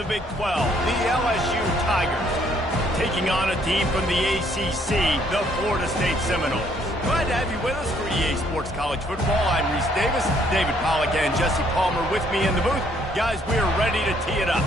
the Big 12, the LSU Tigers, taking on a team from the ACC, the Florida State Seminoles. Glad to have you with us for EA Sports College Football. I'm Reese Davis, David Pollack and Jesse Palmer with me in the booth. Guys, we are ready to tee it up.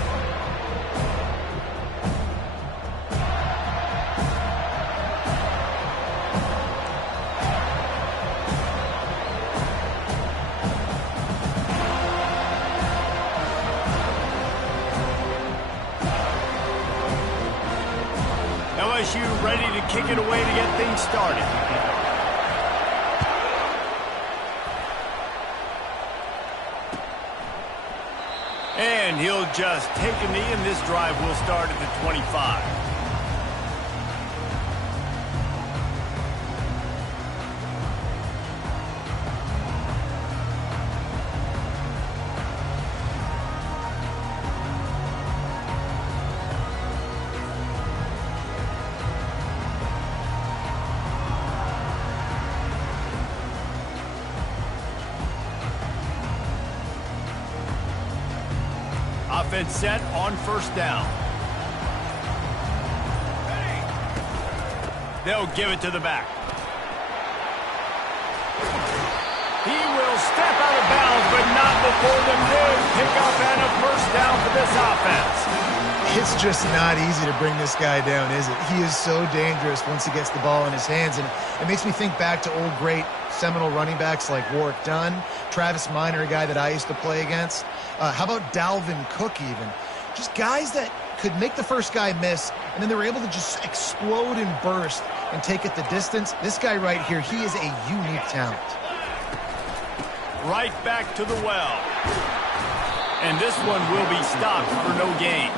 LSU ready to kick it away to get things started. And he'll just take a knee, and this drive will start at the 25. Offense set on first down. They'll give it to the back. He will step out of bounds, but not before the mid-pickup and a first down for this offense. It's just not easy to bring this guy down, is it? He is so dangerous once he gets the ball in his hands, and it makes me think back to old great Seminole running backs like Warwick Dunn, Travis Minor, a guy that I used to play against. How about Dalvin Cook even? Just guys that could make the first guy miss, and then they were able to just explode and burst and take it the distance. This guy right here, he is a unique talent. Right back to the well. And this one will be stopped for no gain.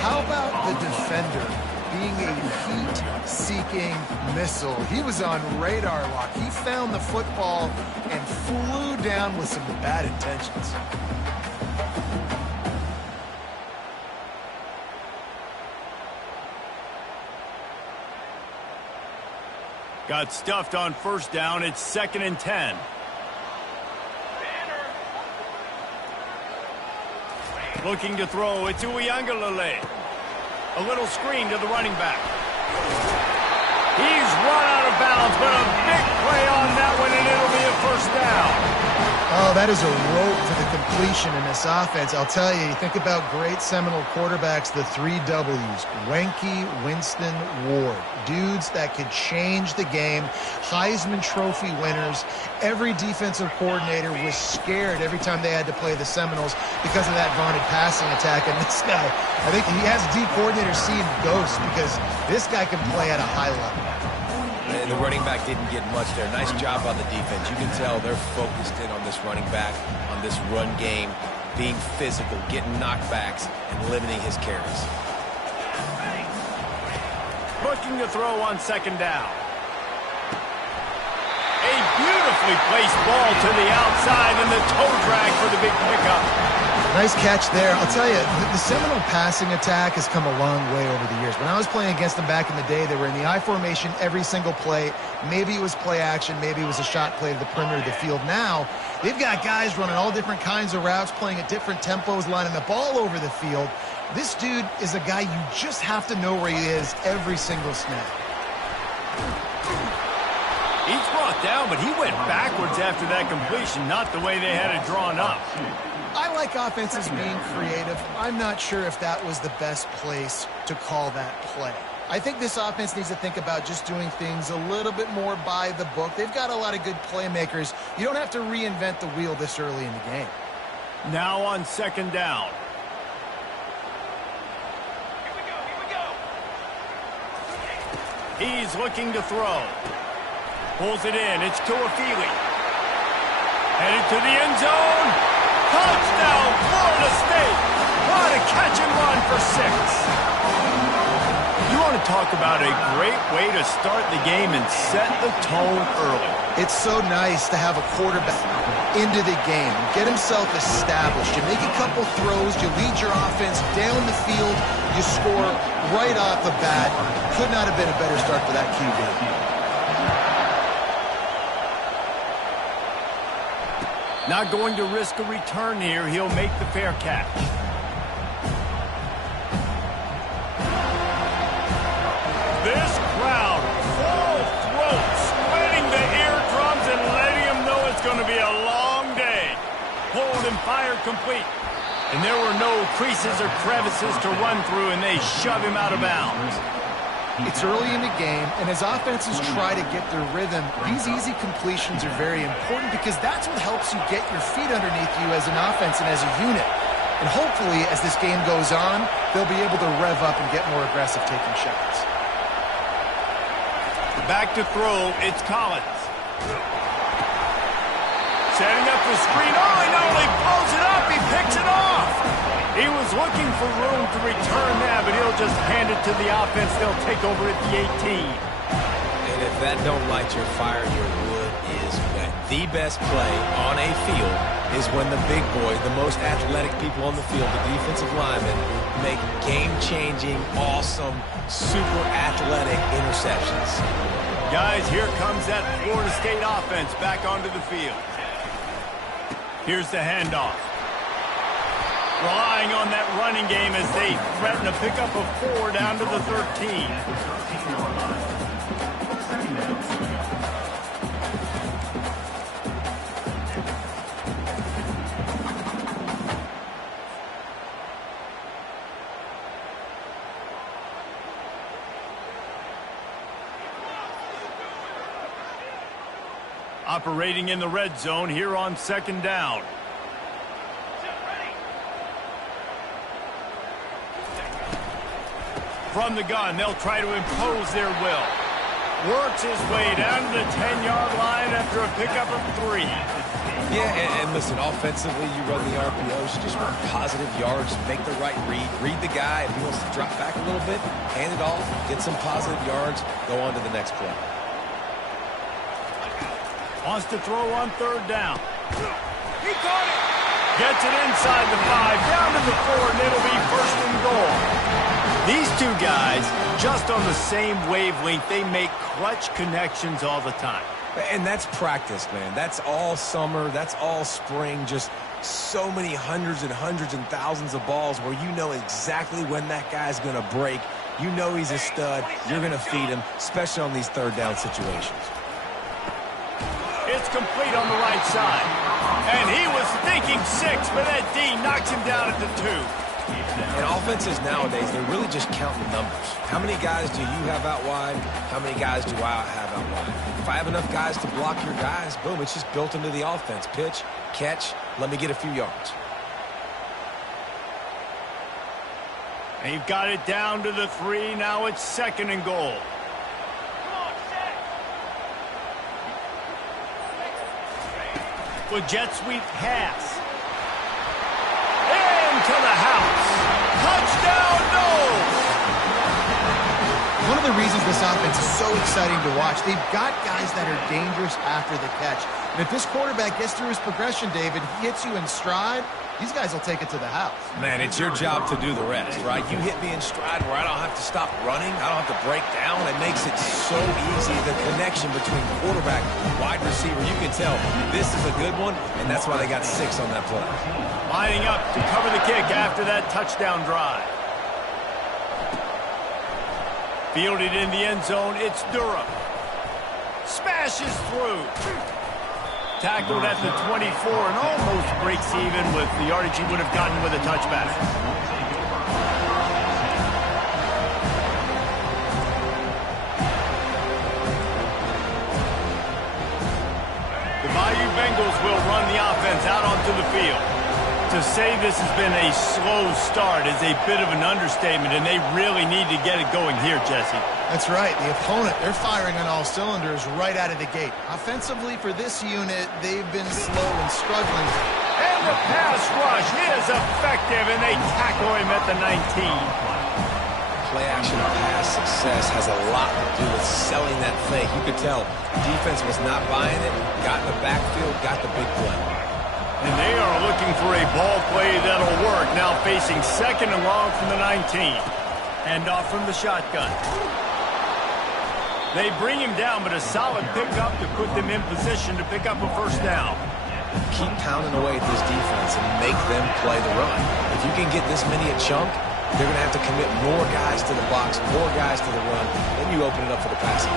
How about the defender being a heat-seeking missile? He was on radar lock. He found the football and flew down with some bad intentions. Got stuffed on first down. It's 2nd and 10. Looking to throw. It's Uiagalelei. A little screen to the running back. He's run out of bounds, but a big play on that one, and it'll be a first down. Oh, that is a rope for the completion in this offense. I'll tell you, you think about great Seminole quarterbacks, the 3 W's, Wenke, Winston, Ward. Dudes that could change the game, Heisman Trophy winners. Every defensive coordinator was scared every time they had to play the Seminoles because of that vaunted passing attack. And this guy, I think he has D coordinators seeing ghosts because this guy can play at a high level. And the running back didn't get much there. Nice job on the defense. You can tell they're focused in on this running back, on this run game, being physical, getting knockbacks, and limiting his carries. Looking to throw on 2nd down. A beautifully placed ball to the outside, and the toe drag for the big pickup. Nice catch there. I'll tell you, the Seminole passing attack has come a long way over the years. When I was playing against them back in the day, they were in the I formation every single play. Maybe it was play action. Maybe it was a shot play to the perimeter of the field. Now, they've got guys running all different kinds of routes, playing at different tempos, lining the ball over the field. This dude is a guy you just have to know where he is every single snap. He's brought down, but he went backwards after that completion, not the way they had it drawn up. I like offenses being creative. I'm not sure if that was the best place to call that play. I think this offense needs to think about just doing things a little bit more by the book. They've got a lot of good playmakers. You don't have to reinvent the wheel this early in the game. Now on 2nd down. He's looking to throw. Pulls it in. It's Tuafili. Headed to the end zone. Touchdown, Florida State. What a catch and run for 6. You want to talk about a great way to start the game and set the tone early. It's so nice to have a quarterback into the game, get himself established. You make a couple throws, you lead your offense down the field, you score right off the bat. Could not have been a better start for that QB. Not going to risk a return here. He'll make the fair catch. complete. And there were no creases or crevices to run through, and they shove him out of bounds. It's early in the game, and as offenses try to get their rhythm, these easy completions are very important because that's what helps you get your feet underneath you as an offense and as a unit. And hopefully, as this game goes on, they'll be able to rev up and get more aggressive taking shots. Back to throw, it's Collins. Setting up the screen. Oh, he not only pulls it up, he picks it off. He was looking for room to return that, but he'll just hand it to the offense. They'll take over at the 18. And if that don't light your fire, your wood is wet. The best play on a field is when the big boy, the most athletic people on the field, the defensive linemen, make game-changing, awesome, super athletic interceptions. Guys, here comes that Florida State offense back onto the field. Here's the handoff. Relying on that running game as they threaten to pick up a 4 down to the 13. Operating in the red zone here on 2nd down. From the gun, they'll try to impose their will. Works his way down to the 10-yard line after a pickup of 3. Yeah, and listen, offensively, you run the RPOs, you just run positive yards, make the right read the guy. If he wants to drop back a little bit, hand it off, get some positive yards, go on to the next play. Wants to throw on 3rd down. He caught it. Gets it inside the 5, down to the 4, and it'll be 1st and goal. These two guys, just on the same wavelength, they make clutch connections all the time. And that's practice, man. That's all summer. That's all spring. Just so many hundreds and thousands of balls where you know exactly when that guy's going to break. You know he's a stud. You're going to feed him, especially on these 3rd down situations. It's complete on the right side. And he was thinking 6, but that D knocks him down at the 2. And offenses nowadays, they're really just counting numbers. How many guys do you have out wide? How many guys do I have out wide? If I have enough guys to block your guys, boom, it's just built into the offense. Pitch, catch, let me get a few yards. They've got it down to the 3. Now it's 2nd and goal. With jet sweep pass. To the house. Touchdown, no! One of the reasons this offense is so exciting to watch, they've got guys that are dangerous after the catch. And if this quarterback gets through his progression, David, he hits you in stride, these guys will take it to the house. Man, it's your job to do the rest, right? You hit me in stride where I don't have to stop running. I don't have to break down. It makes it so easy. The connection between quarterback, wide receiver, you can tell this is a good one, and that's why they got 6 on that play. Lining up to cover the kick after that touchdown drive. Fielded in the end zone, it's Durham. Smashes through. Tackled at the 24 and almost breaks even with the yardage he would have gotten with a touchback. The Bayou Bengals will run the offense out onto the field. To say this has been a slow start is a bit of an understatement, and they really need to get it going here, Jesse. That's right. The opponent, they're firing on all cylinders right out of the gate. Offensively for this unit, they've been slow and struggling. And the pass rush is effective, and they tackle him at the 19. Play action pass success has a lot to do with selling that fake. You could tell defense was not buying it, got in the backfield, got the big play. And they are looking for a ball play that'll work. Now facing 2nd and long from the 19. Hand off from the shotgun. They bring him down, but a solid pickup to put them in position to pick up a 1st down. Keep pounding away at this defense and make them play the run. If you can get this many a chunk, they're going to have to commit more guys to the box, more guys to the run. Then you open it up for the passing.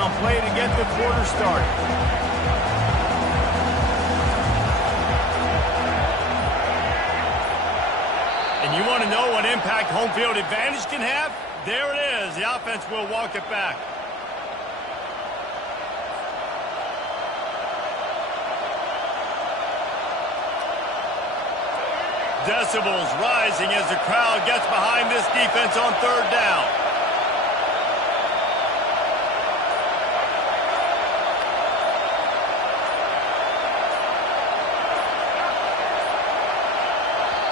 down play to get the quarter started. And you want to know what impact home field advantage can have? There it is. The offense will walk it back. Decibels rising as the crowd gets behind this defense on third down.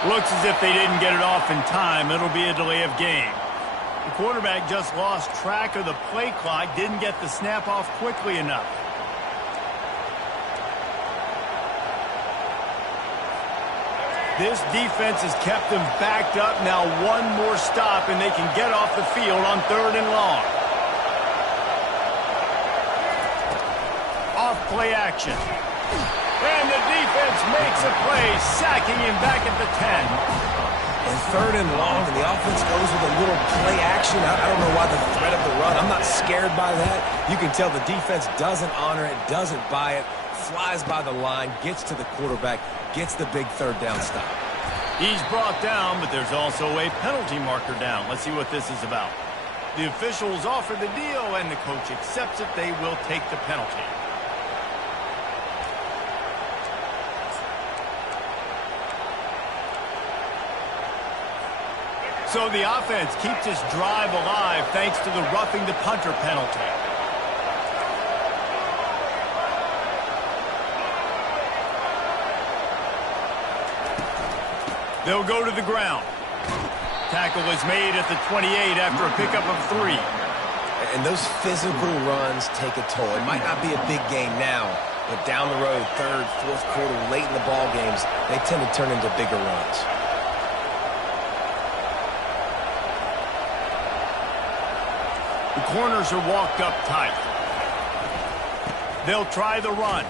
Looks as if they didn't get it off in time. It'll be a delay of game. The quarterback just lost track of the play clock, didn't get the snap off quickly enough. This defense has kept them backed up. Now one more stop, and they can get off the field on third and long. Off play action. And the defense makes a play, sacking him back at the 10. And third and long, and the offense goes with a little play action. I don't know why the threat of the run. I'm not scared by that. You can tell the defense doesn't honor it, doesn't buy it, flies by the line, gets to the quarterback, gets the big third down stop. He's brought down, but there's also a penalty marker down. Let's see what this is about. The officials offer the deal, and the coach accepts it. They will take the penalty. So the offense keeps this drive alive thanks to the roughing the punter penalty. They'll go to the ground. Tackle is made at the 28 after a pickup of 3. And those physical runs take a toll. It might not be a big game now, but down the road, third, fourth quarter, late in the ball games, they tend to turn into bigger runs. The corners are walked up tight. They'll try the run.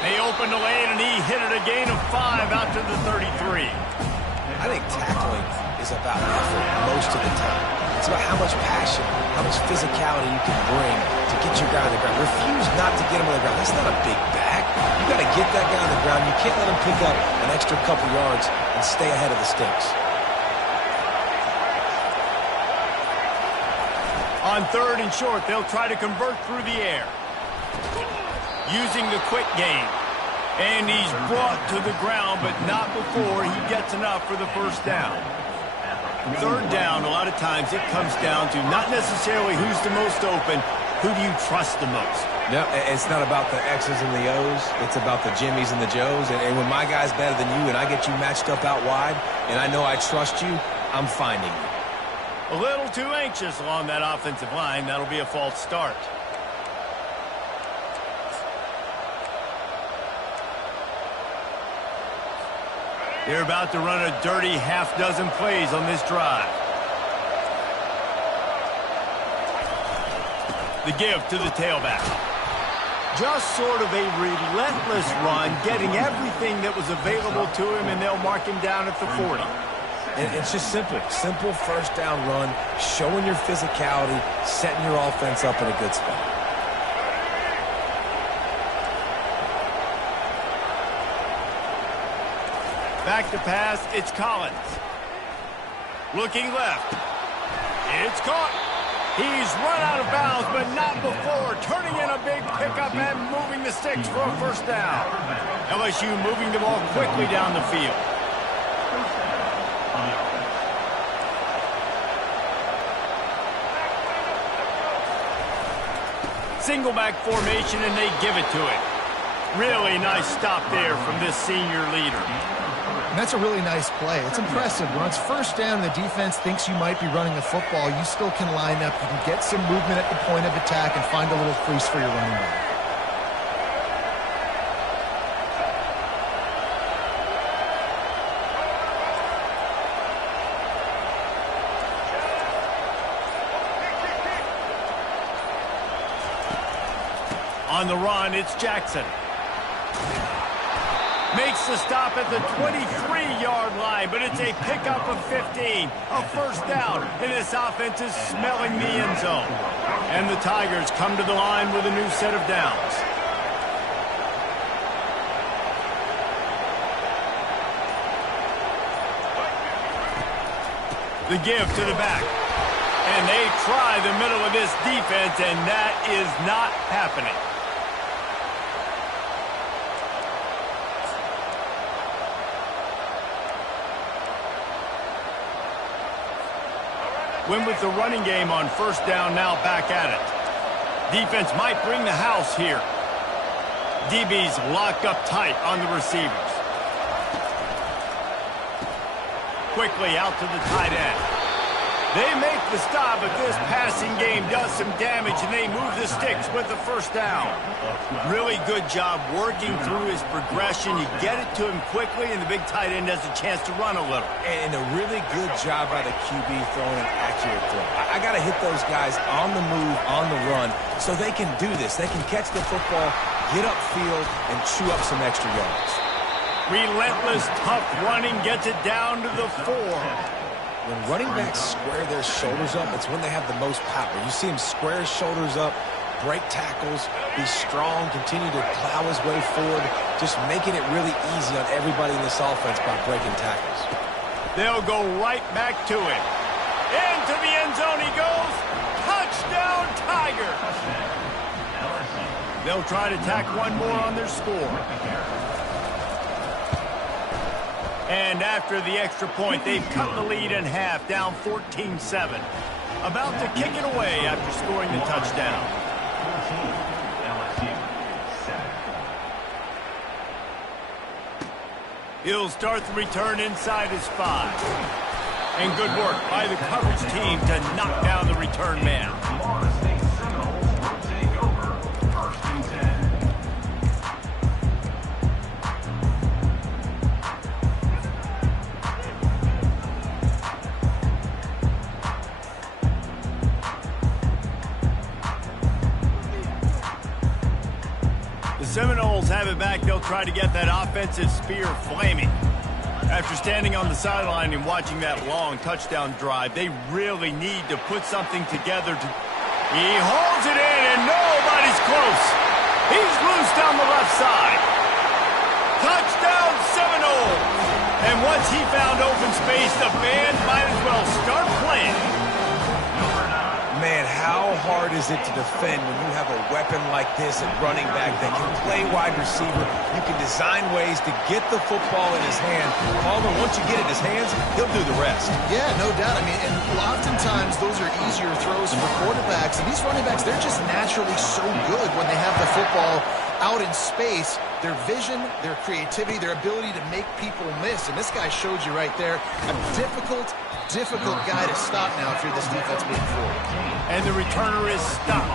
They open the lane, and he hit it a gain of 5 out to the 33. I think tackling is about effort most of the time. It's about how much passion, how much physicality you can bring to get your guy on the ground. Refuse not to get him on the ground. That's not a big back. You got to get that guy on the ground. You can't let him pick up an extra couple yards and stay ahead of the sticks. On third and short, they'll try to convert through the air. Using the quick game. And he's brought to the ground, but not before he gets enough for the first down. Third down, a lot of times it comes down to not necessarily who's the most open, who do you trust the most? No, it's not about the X's and the O's. It's about the Jimmys and the Joes. And when my guy's better than you and I get you matched up out wide, and I know I trust you, I'm finding you. A little too anxious along that offensive line. That'll be a false start. They're about to run a dirty half-dozen plays on this drive. The give to the tailback. Just sort of a relentless run, getting everything that was available to him, and they'll mark him down at the 40. And it's just simple. Simple first down run, showing your physicality, setting your offense up in a good spot. Back to pass, it's Collins. Looking left. It's caught. He's run out of bounds, but not before. Turning in a big pickup and moving the sticks for a first down. LSU moving the ball quickly down the field. Single back formation, and they give it to him. Really nice stop there from this senior leader. And that's a really nice play. It's impressive. When it's first down and the defense thinks you might be running a football, you still can line up. You can get some movement at the point of attack and find a little crease for your running back. On the run, it's Jackson. Makes the stop at the 23-yard line, but it's a pickup of 15. A first down, and this offense is smelling the end zone. And the Tigers come to the line with a new set of downs. The give to the back. And they try the middle of this defense, and that is not happening. Win with the running game on first down, now back at it. Defense might bring the house here. DB's locked up tight on the receivers. Quickly out to the tight end. They make the stop, but this passing game does some damage, and they move the sticks with the first down. Really good job working through his progression. You get it to him quickly, and the big tight end has a chance to run a little. And a really good job by the QB throwing an accurate throw. I got to hit those guys on the move, on the run, so they can do this. They can catch the football, get upfield, and chew up some extra yards. Relentless, tough running gets it down to the 4. When running backs square their shoulders up, it's when they have the most power. You see him square his shoulders up, break tackles, be strong, continue to plow his way forward, just making it really easy on everybody in this offense by breaking tackles. They'll go right back to him. Into the end zone he goes. Touchdown, Tigers! They'll try to tack one more on their score. And after the extra point, they've cut the lead in half, down 14-7. About to kick it away after scoring the touchdown. He'll start the return inside his 5. And good work by the coverage team to knock down the return man. Seminoles have it back. They'll try to get that offensive spear flaming. After standing on the sideline and watching that long touchdown drive, they really need to put something together. He holds it in, and nobody's close. He's loose down the left side. Touchdown, Seminoles. And once he found open space, the band might as well start playing. Man, how hard is it to defend when you have a weapon like this at running back that can play wide receiver? You can design ways to get the football in his hand. Palmer, once you get it in his hands, he'll do the rest. Yeah, no doubt. I mean, and oftentimes those are easier throws for quarterbacks. And these running backs, they're just naturally so good when they have the football out in space. Their vision, their creativity, their ability to make people miss. And this guy showed you right there a difficult guy to stop now if you're this defense moving forward. And the returner is stopped.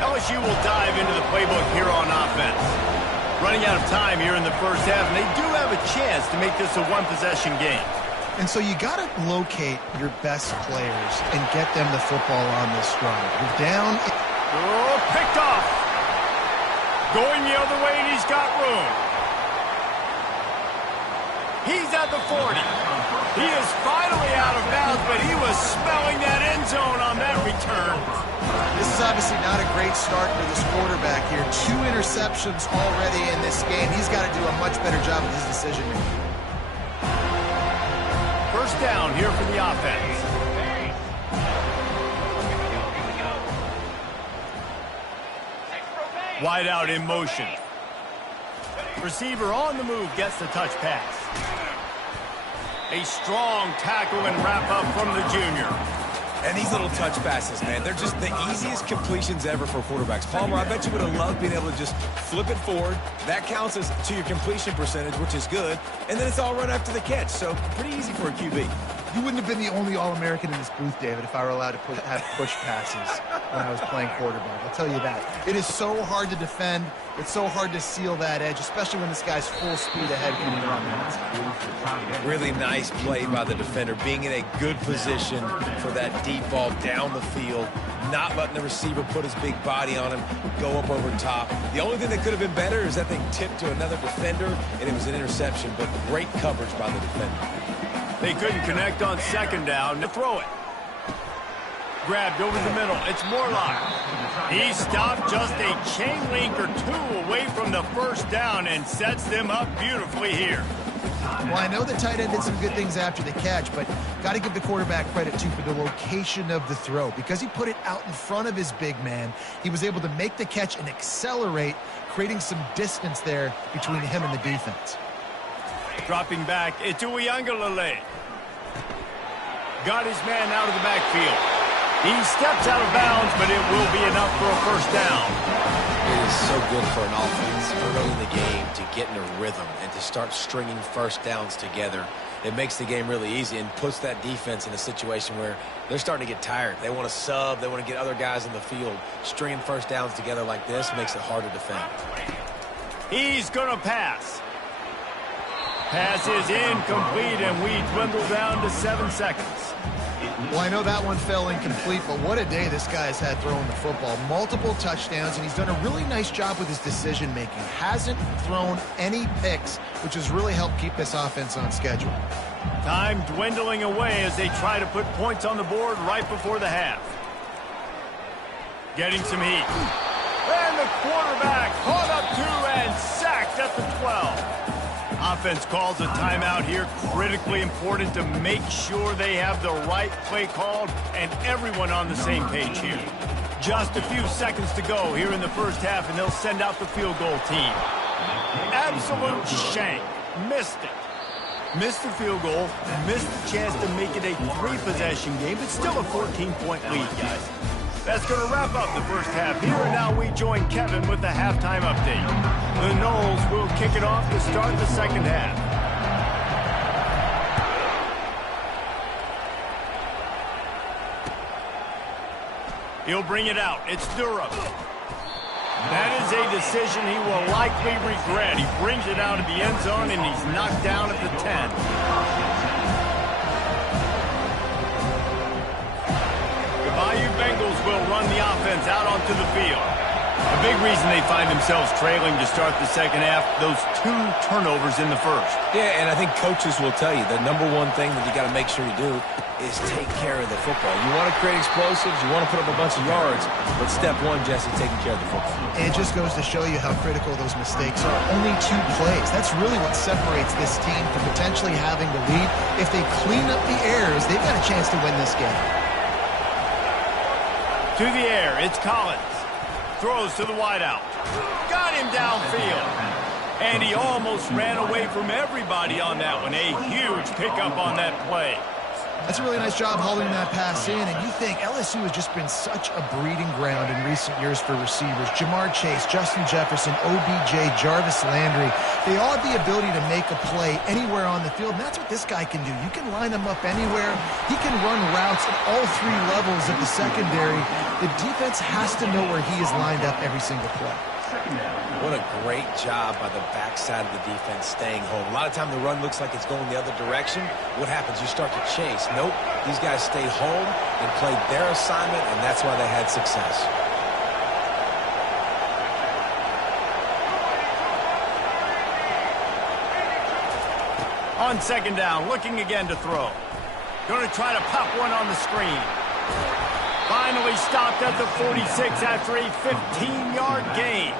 LSU will dive into the playbook here on offense. Running out of time here in the first half, and they do have a chance to make this a one-possession game. And so you got to locate your best players and get them the football on this drive. You're down. Oh, picked off. Going the other way, and he's got room. He's at the 40. He is finally out of bounds, but he was smelling that end zone on that return. This is obviously not a great start for this quarterback here. 2 interceptions already in this game. He's got to do a much better job with his decision-making. First down here for the offense. Wide out in motion. Receiver on the move gets the touch pass. A strong tackle and wrap up from the junior. And these little touch passes, man, they're just the easiest completions ever for quarterbacks. Palmer, I bet you would have loved being able to just flip it forward. That counts to your completion percentage, which is good. And then it's all run after the catch, so pretty easy for a QB. You wouldn't have been the only All-American in this booth, David, if I were allowed to have push passes when I was playing quarterback. I'll tell you that. It is so hard to defend. It's so hard to seal that edge, especially when this guy's full speed ahead coming around the outside. Really nice play by the defender, being in a good position for that deep ball down the field, not letting the receiver put his big body on him, go up over top. The only thing that could have been better is that thing tipped to another defender, and it was an interception, but great coverage by the defender. They couldn't connect on second down to throw it. Grabbed over the middle. It's Morlock. He stopped just a chain link or two away from the first down and sets them up beautifully here. Well, I know the tight end did some good things after the catch, but got to give the quarterback credit, too, for the location of the throw. Because he put it out in front of his big man, he was able to make the catch and accelerate, creating some distance there between him and the defense. Dropping back, it's Uiagalelei. Got his man out of the backfield. He steps out of bounds, but it will be enough for a first down. It is so good for an offense early in the game to get in a rhythm and to start stringing first downs together. It makes the game really easy and puts that defense in a situation where they're starting to get tired. They want to sub. They want to get other guys in the field. Stringing first downs together like this makes it hard to defend. He's going to pass. Pass is incomplete, and we dwindle down to 7 seconds. Well, I know that one fell incomplete, but what a day this guy's had throwing the football. Multiple touchdowns, and he's done a really nice job with his decision-making. Hasn't thrown any picks, which has really helped keep this offense on schedule. Time dwindling away as they try to put points on the board right before the half. Getting some heat. And the quarterback caught up to and sacked at the 12. Offense calls a timeout here. Critically important to make sure they have the right play called and everyone on the same page here. Just a few seconds to go here in the first half, and they'll send out the field goal team. Absolute shank. Missed it. Missed the field goal. Missed the chance to make it a 3-possession game, but still a 14-point lead, guys. That's going to wrap up the first half here, and now we join Kevin with the halftime update. The Noles will kick it off to start the second half. He'll bring it out. It's Durham. That is a decision he will likely regret. He brings it out of the end zone, and he's knocked down at the 10. Bayou Bengals will run the offense out onto the field. A big reason they find themselves trailing to start the second half, those 2 turnovers in the first. Yeah, and I think coaches will tell you the number one thing that you got to make sure you do is take care of the football. You want to create explosives, you want to put up a bunch of yards, but step one, Jesse, taking care of the football. It just goes to show you how critical those mistakes are. Only 2 plays. That's really what separates this team from potentially having the lead. If they clean up the errors, they've got a chance to win this game. To the air, it's Collins. Throws to the wideout. Got him downfield. And he almost ran away from everybody on that one. A huge pickup on that play. That's a really nice job holding that pass in, and you think LSU has just been such a breeding ground in recent years for receivers. Jamar Chase, Justin Jefferson, OBJ, Jarvis Landry, they all have the ability to make a play anywhere on the field, and that's what this guy can do. You can line him up anywhere. He can run routes at all 3 levels of the secondary. The defense has to know where he is lined up every single play. What a great job by the backside of the defense staying home. A lot of time the run looks like it's going the other direction. What happens? You start to chase. Nope. These guys stayed home and played their assignment, and that's why they had success. On second down, looking again to throw. Going to try to pop one on the screen. Finally stopped at the 46 after a 15-yard gain.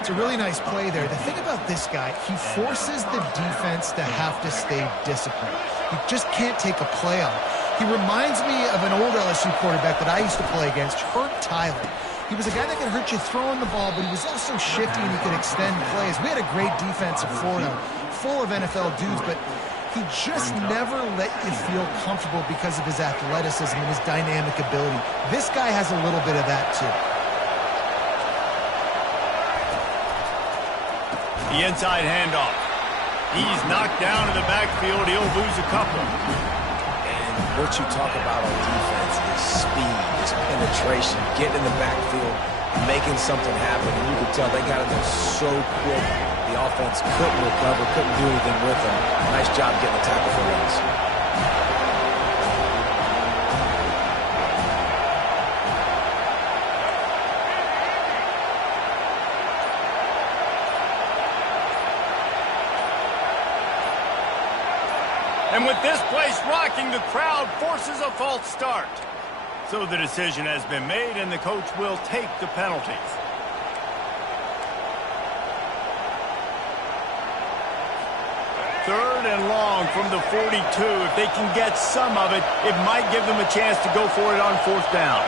It's a really nice play there. The thing about this guy, he forces the defense to have to stay disciplined. He just can't take a play on. He reminds me of an old LSU quarterback that I used to play against, Hurt Tyler. He was a guy that could hurt you throwing the ball, but he was also shifty and he could extend plays. We had a great defense at Florida, full of NFL dudes, but he just never let you feel comfortable because of his athleticism and his dynamic ability. This guy has a little bit of that, too. The inside handoff. He's knocked down in the backfield. He'll lose a couple. And what you talk about on defense is speed, is penetration, getting in the backfield, making something happen. And you could tell they got in there so quick. The offense couldn't recover, couldn't do anything with them. Nice job getting the tackle for once. And with this place rocking, the crowd forces a false start. So the decision has been made, and the coach will take the penalties. Third and long from the 42. If they can get some of it, it might give them a chance to go for it on fourth down.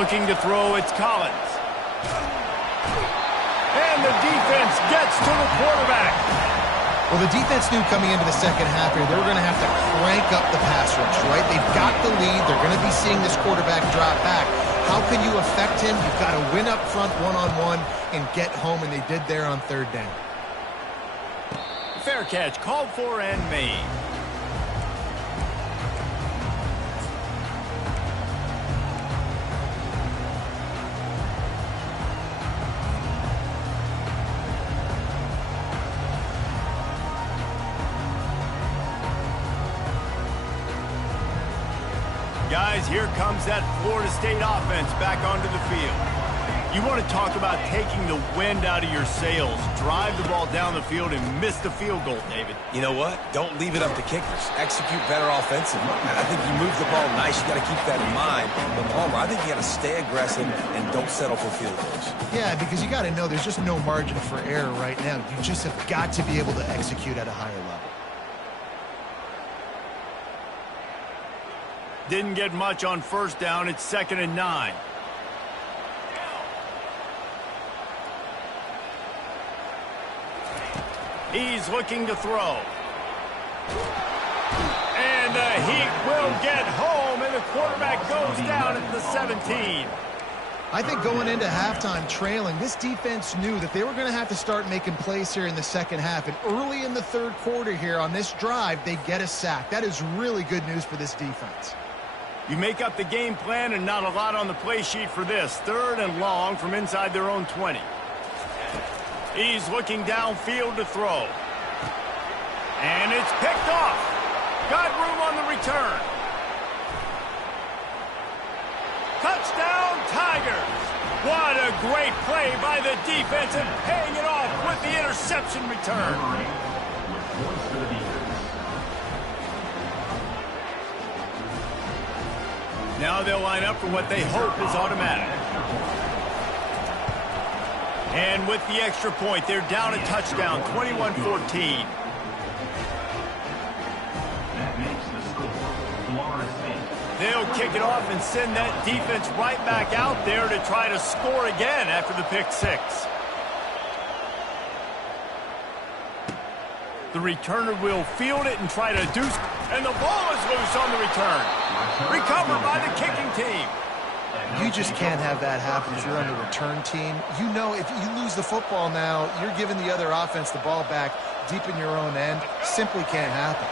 Looking to throw, it's Collins. And the defense gets to the quarterback. Well, the defense knew coming into the second half here, they were going to have to crank up the pass rush, right? They've got the lead. They're going to be seeing this quarterback drop back. How can you affect him? You've got to win up front one-on-one and get home, and they did there on third down. Fair catch, called for and made. Guys, here comes that Florida State offense back onto the field. You want to talk about taking the wind out of your sails. Drive the ball down the field and miss the field goal, David. You know what? Don't leave it up to kickers. Execute better offensively. I think you move the ball nice. You got to keep that in mind. But Palmer, I think you got to stay aggressive and don't settle for field goals. Yeah, because you got to know there's just no margin for error right now. You just have got to be able to execute at a higher level. Didn't get much on first down. It's 2nd and 9. He's looking to throw. And the Heat will get home, and the quarterback goes down at the 17. I think going into halftime trailing, this defense knew that they were going to have to start making plays here in the second half. And early in the third quarter here on this drive, they get a sack. That is really good news for this defense. You make up the game plan and not a lot on the play sheet for this. 3rd and long from inside their own 20. He's looking downfield to throw. And it's picked off. Got room on the return. Touchdown, Tigers. What a great play by the defense and paying it off with the interception return. Now they'll line up for what they hope is automatic. And with the extra point, they're down a touchdown, 21-14. They'll kick it off and send that defense right back out there to try to score again after the pick six. The returner will field it and try to do, and the ball is loose on the return. Recovered by the kicking team. You just can't have that happen if you're on the return team. You know if you lose the football now, you're giving the other offense the ball back deep in your own end. Simply can't happen.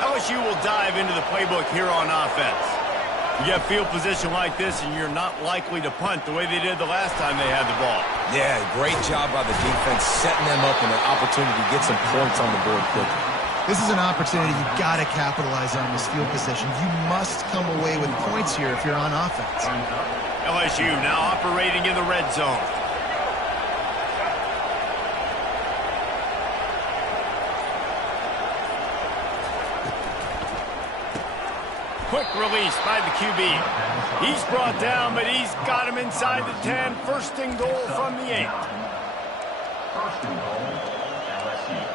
LSU will dive into the playbook here on offense. You get field position like this, and you're not likely to punt the way they did the last time they had the ball. Yeah, great job by the defense, setting them up in an opportunity to get some points on the board quickly. This is an opportunity you've got to capitalize on this field position. You must come away with points here if you're on offense. LSU now operating in the red zone. Quick release by the QB. He's brought down, but he's got him inside the 10. First and goal from the 8. First and goal, LSU.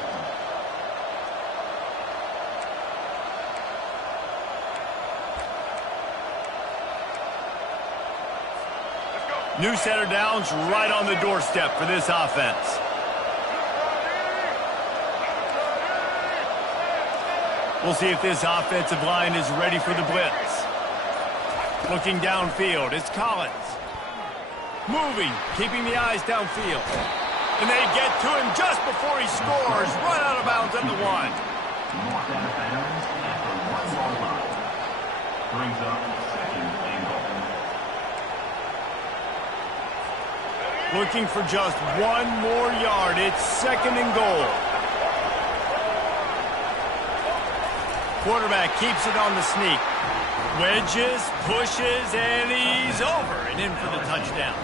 New center downs right on the doorstep for this offense. We'll see if this offensive line is ready for the blitz. Looking downfield, it's Collins. Moving, keeping the eyes downfield. And they get to him just before he scores. Run out of bounds at the 1. Mark out of bounds at the 1-yard line. Brings up second and goal. Looking for just 1 more yard. It's second and goal. Quarterback keeps it on the sneak. Wedges, pushes, and he's over and in for the touchdown.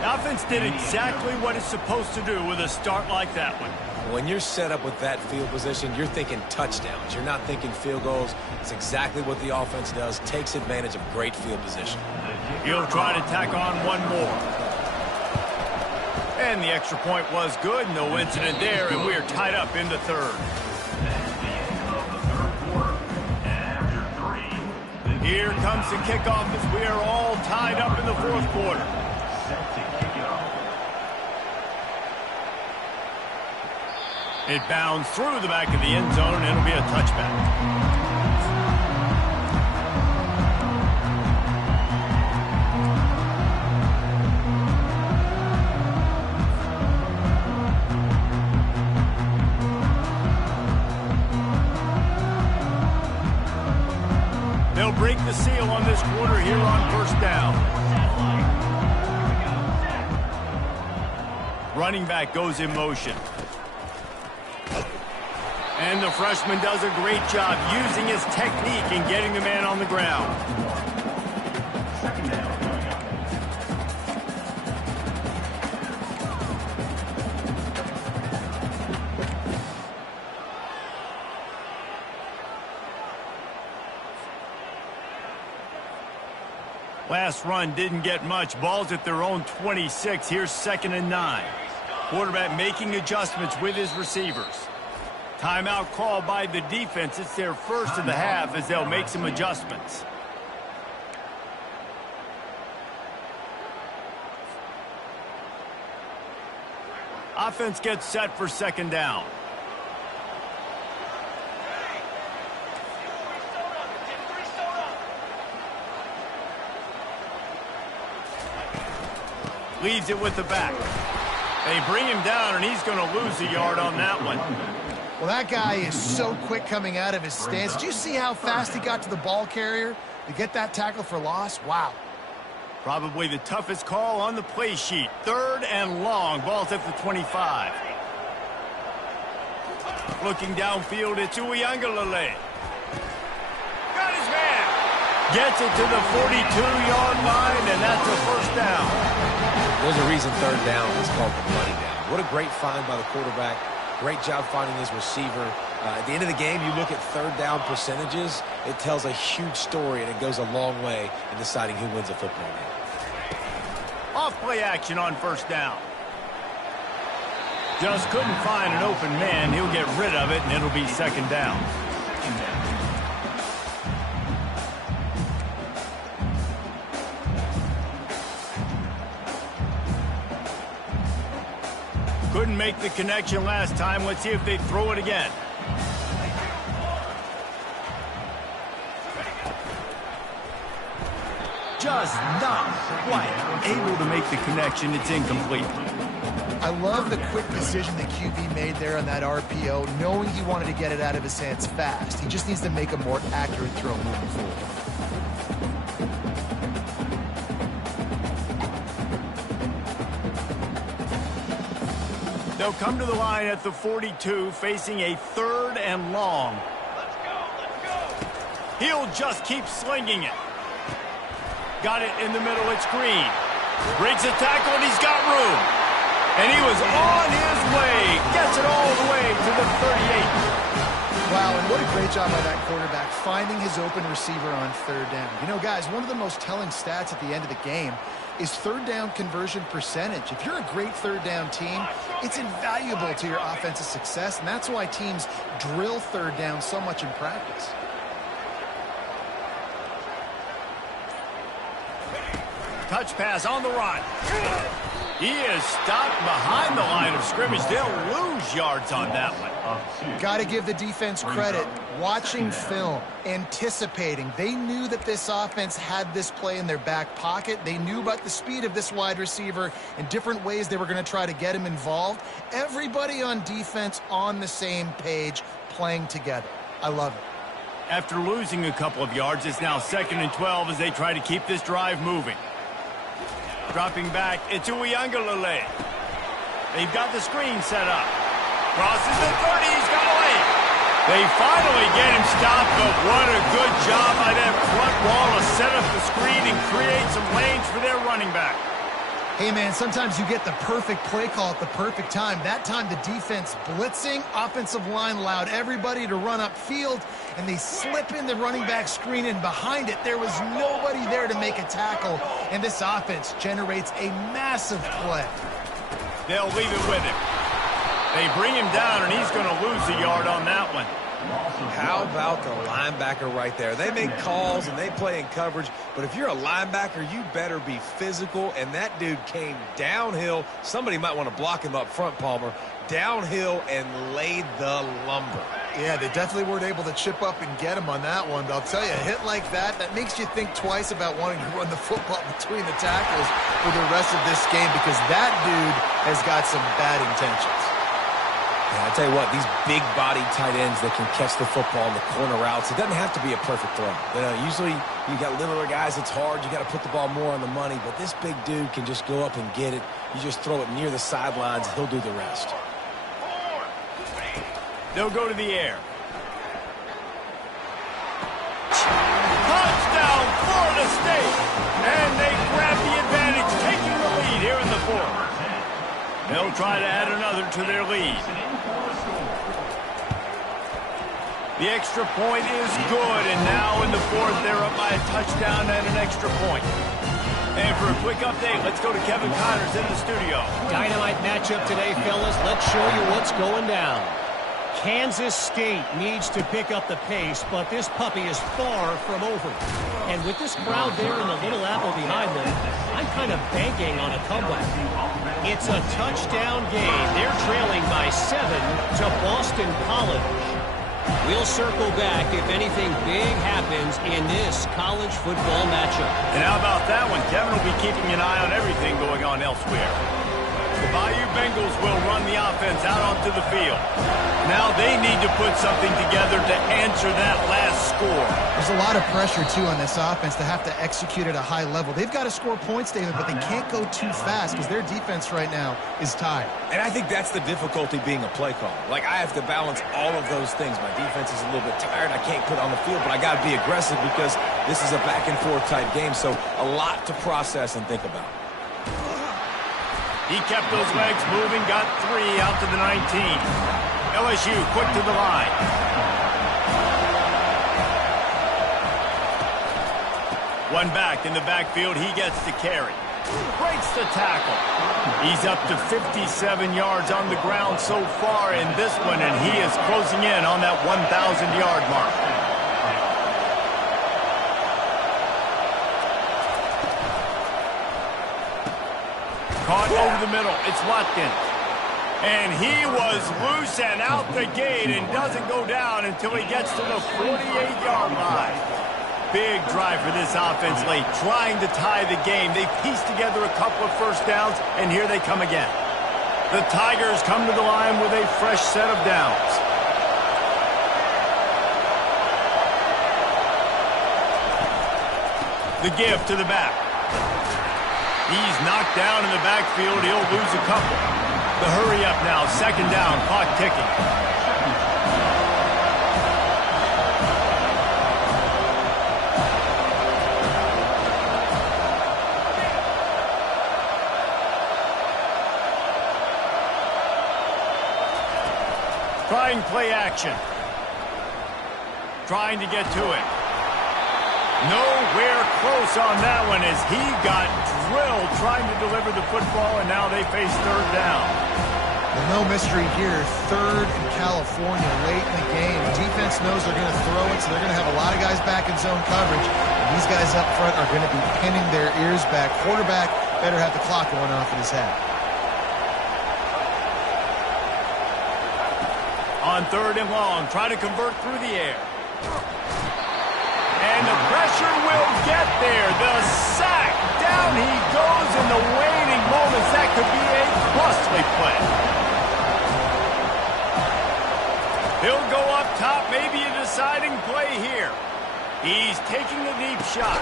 The offense did exactly what it's supposed to do with a start like that one. When you're set up with that field position, you're thinking touchdowns. You're not thinking field goals. It's exactly what the offense does. Takes advantage of great field position. He'll try to tack on 1 more. And the extra point was good. No incident there, and we are tied up in the third. Here comes the kickoff as we are all tied up in the fourth quarter. It bounds through the back of the end zone, and it'll be a touchback. They'll break the seal on this quarter here on first down. Running back goes in motion. And the freshman does a great job using his technique and getting the man on the ground. Second down. Last run didn't get much. Ball's at their own 26. Here's second and 9. Quarterback making adjustments with his receivers. Timeout called by the defense. It's their first of the half as they'll make some adjustments. Offense gets set for second down. Leaves it with the back. They bring him down, and he's going to lose a yard on that one. Well, that guy is so quick coming out of his stance. Did you see how fast he got to the ball carrier to get that tackle for loss? Wow. Probably the toughest call on the play sheet. Third and long. Ball's at the 25. Looking downfield, it's Uiagalelei. Got his man. Gets it to the 42-yard line, and that's a first down. There's a reason third down is called the money down. What a great find by the quarterback. Great job finding his receiver. At the end of the game, you look at third down percentages. It tells a huge story, and it goes a long way in deciding who wins a football game. Off-play action on first down. Just couldn't find an open man. He'll get rid of it, and it'll be second down. Couldn't make the connection last time. Let's see if they throw it again. Just not quite able to make the connection. It's incomplete. I love the quick decision the QB made there on that RPO, knowing he wanted to get it out of his hands fast. He just needs to make a more accurate throw moving forward. They'll come to the line at the 42, facing a third and long. Let's go. He'll just keep slinging it. Got it in the middle. It's Green. Breaks a tackle, and he's got room. And he was on his way. Gets it all the way to the 38. Wow, and what a great job by that quarterback, finding his open receiver on third down. You know, guys, one of the most telling stats at the end of the game is third down conversion percentage. If you're a great third down team, it's invaluable to your offensive success, and that's why teams drill third down so much in practice. Touch pass on the run. He is stopped behind the line of scrimmage. They'll lose yards on that one. Got to give the defense credit. Watching film, anticipating. They knew that this offense had this play in their back pocket. They knew about the speed of this wide receiver and different ways they were going to try to get him involved. Everybody on defense on the same page, playing together. I love it. After losing a couple of yards, it's now 2nd and 12 as they try to keep this drive moving. Dropping back, it's Uiagalelei. They've got the screen set up. Crosses the 30, he's got away. They finally get him stopped, but what a good job by that front wall to set up the screen and create some lanes for their running back. Hey, man, sometimes you get the perfect play call at the perfect time. That time the defense blitzing, offensive line allowed everybody to run upfield, and they slip in the running back screen, and behind it there was nobody there to make a tackle, and this offense generates a massive play. They'll leave it with him. They bring him down, and he's going to lose a yard on that one. How about the linebacker right there? They make calls and they play in coverage, but if you're a linebacker, you better be physical, and that dude came downhill. Somebody might want to block him up front, Palmer. Downhill and laid the lumber. Yeah, they definitely weren't able to chip up and get him on that one, but I'll tell you, a hit like that makes you think twice about wanting to run the football between the tackles for the rest of this game, because that dude has got some bad intentions. Yeah, I tell you what, these big-bodied tight ends that can catch the football in the corner routes, it doesn't have to be a perfect throw. You know, usually you got littler guys, it's hard. You got to put the ball more on the money, but this big dude can just go up and get it. You just throw it near the sidelines, he'll do the rest. They'll go to the air. Touchdown, Florida State! And they grab the advantage, taking the lead here in the 4th. They'll try to add another to their lead. The extra point is good, and now in the 4th, they're up by a touchdown and an extra point. And for a quick update, let's go to Kevin Connors in the studio. Dynamite matchup today, fellas. Let's show you what's going down. Kansas State needs to pick up the pace, but this puppy is far from over. And with this crowd there and the Little Apple behind them, I'm kind of banking on a comeback. It's a touchdown game. They're trailing by 7 to Boston College. We'll circle back if anything big happens in this college football matchup. And how about that one? Kevin will be keeping an eye on everything going on elsewhere. The Bayou Bengals will run the offense out onto the field. Now they need to put something together to answer that last score. There's a lot of pressure, too, on this offense to have to execute at a high level. They've got to score points, David, but they can't go too fast because their defense right now is tired. And I think that's the difficulty being a play caller. Like, I have to balance all of those things. My defense is a little bit tired. I can't put on the field, but I got to be aggressive because this is a back-and-forth type game, so a lot to process and think about. He kept those legs moving, got 3 out to the 19. LSU quick to the line. One back in the backfield, he gets to carry. Breaks the tackle. He's up to 57 yards on the ground so far in this one, and he is closing in on that 1,000-yard mark. Caught over the middle. It's Watkins. And he was loose and out the gate and doesn't go down until he gets to the 48-yard line. Big drive for this offense late, trying to tie the game. They pieced together a couple of first downs, and here they come again. The Tigers come to the line with a fresh set of downs. The give to the back. He's knocked down in the backfield. He'll lose a couple. The hurry up now. 2nd down. Clock ticking. Trying play action. Trying to get to it. Nowhere close on that one as he got drilled trying to deliver the football, and now they face 3rd down. Well, no mystery here. 3rd in California late in the game. Defense knows they're going to throw it, so they're going to have a lot of guys back in zone coverage. And these guys up front are going to be pinning their ears back. Quarterback better have the clock going off in his head. On 3rd and long, try to convert through the air. And the pressure will get there. The sack. Down he goes in the waning moments. That could be a costly play. He'll go up top, maybe a deciding play here. He's taking a deep shot.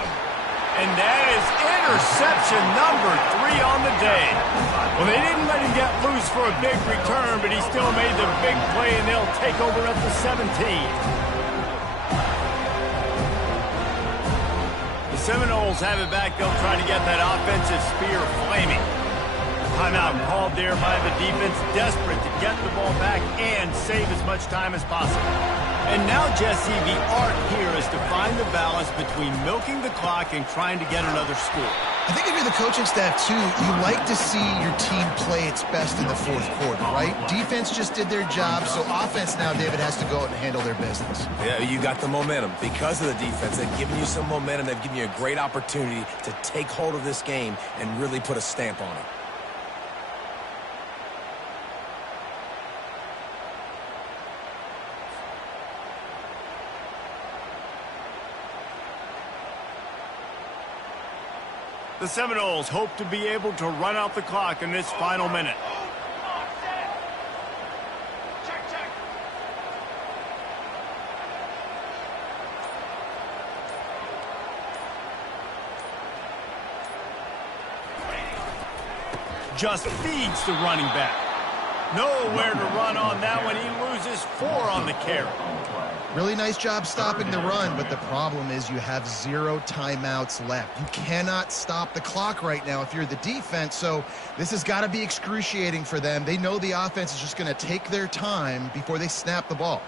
And that is interception number 3 on the day. Well, they didn't let him get loose for a big return, but he still made the big play, and they'll take over at the 17. The Seminoles have it back. They'll try to get that offensive spear flaming. Timeout called there by the defense, desperate to get the ball back and save as much time as possible. And now, Jesse, the art here is to find the balance between milking the clock and trying to get another score. I think if you're the coaching staff, too, you like to see your team play its best in the 4th quarter, right? Defense just did their job, so offense now, David, has to go out and handle their business. Yeah, you got the momentum. Because of the defense, they've given you some momentum. They've given you a great opportunity to take hold of this game and really put a stamp on it. The Seminoles hope to be able to run out the clock in this final minute. Just feeds the running back. Nowhere to run on that one. He loses 4 on the carry. Really nice job stopping the run, but the problem is you have 0 timeouts left. You cannot stop the clock right now if you're the defense, so this has got to be excruciating for them. They know the offense is just going to take their time before they snap the ball.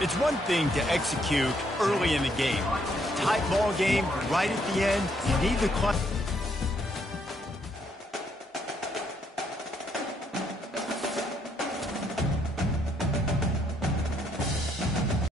It's one thing to execute early in the game. Tight ball game right at the end. You need the clock.